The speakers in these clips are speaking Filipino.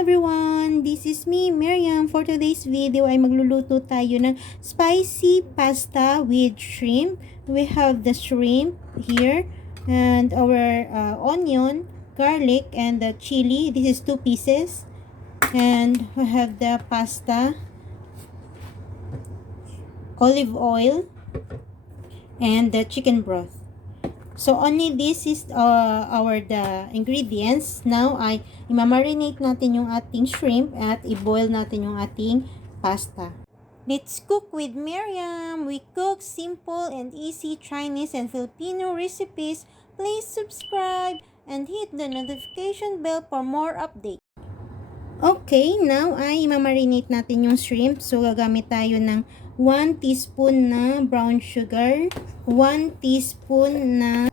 everyone! This is me, Miriam. For today's video ay magluluto tayo ng spicy pasta with shrimp. We have the shrimp here and our onion, garlic, and the chili. This is 2 pieces. And we have the pasta, olive oil, and the chicken broth. So only this is the ingredients. Now ay i-marinate natin yung ating shrimp at i-boil natin yung ating pasta. Let's cook with Miriam. We cook simple and easy Chinese and Filipino recipes. Please subscribe and hit the notification bell for more updates. Okay, now ay i-marinate natin yung shrimp. So gagamit tayo ng 1 teaspoon na brown sugar, 1 teaspoon na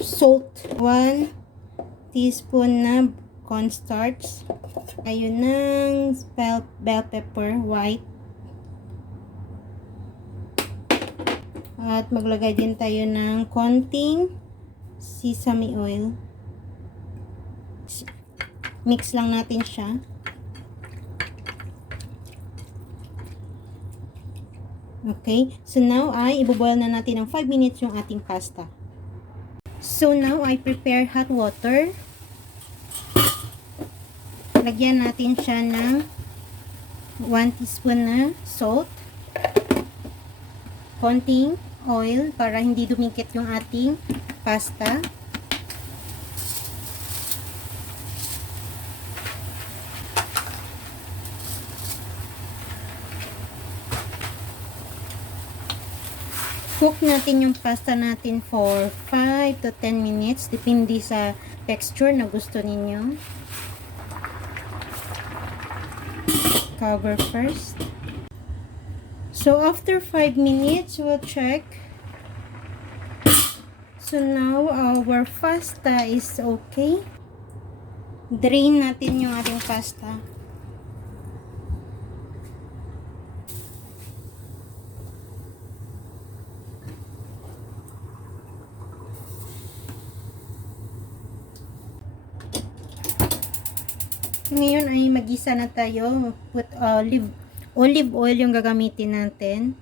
salt, 1 teaspoon na cornstarch, ayun ng bell pepper white, at maglagay din tayo ng konting sesame oil. Mix lang natin siya. Okay, so now ay iboboil na natin ng 5 minutes yung ating pasta. So now I prepare hot water. Lagyan natin siya ng 1 teaspoon na salt, konting oil para hindi dumikit yung ating pasta. Cook natin yung pasta natin for 5 to 10 minutes. Depende sa texture na gusto ninyo. Cover first. So, after 5 minutes, we'll check. So, now our pasta is okay. Drain natin yung ating pasta. Ngayon ay magisa na tayo. Put olive oil yung gagamitin natin.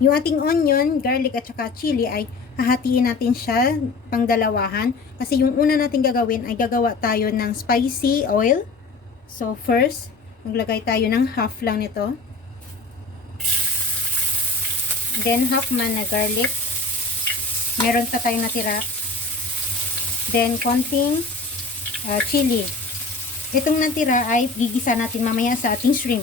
Yung ating onion, garlic at saka chili ay hahatiin natin siya pang dalawahan. Kasi yung una natin gagawin ay gagawa tayo ng spicy oil. So first, maglagay tayo ng half lang nito. Then half man na garlic. Meron pa tayong natira. Then konting chili. Itong natira ay gigisa natin mamaya sa ating shrimp.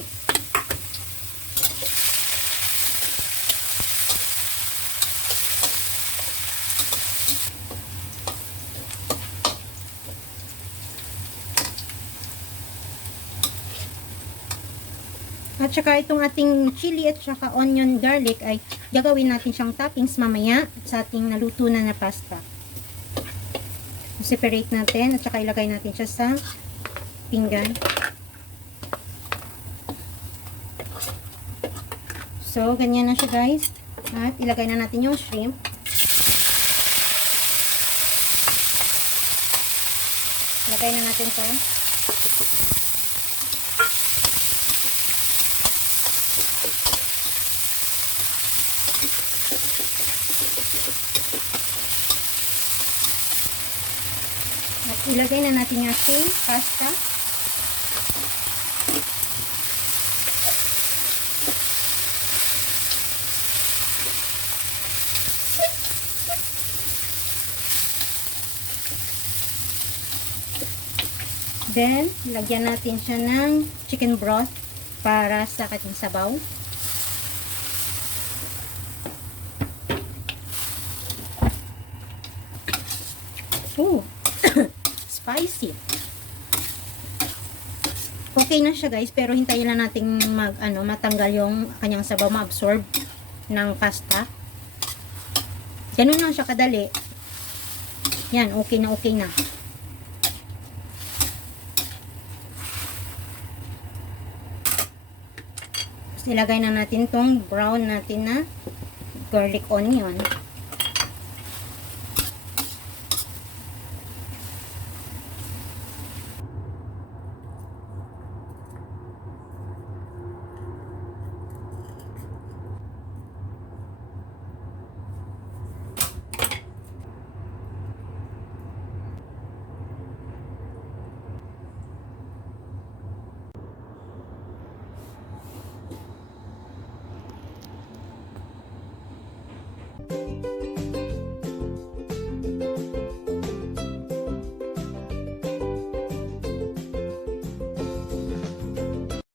At saka itong ating chili at saka onion garlic ay gagawin natin siyang toppings mamaya sa ating naluto na pasta. Separate natin at saka ilagay natin siya sa pinggan. So, ganyan na siya guys. At ilagay na natin yung shrimp. Ilagay na natin ito. At ilagay na natin yung ating pasta. Then, lagyan natin siya ng chicken broth para sa ating sabaw. Oh! Spicy. Okay na siya guys, pero hintayin lang natin matanggal yung kanyang sabaw, ma-absorb ng pasta. Ganun lang siya kadali. Yan, okay na, okay na. Tapos ilagay na natin tong brown natin na garlic onion.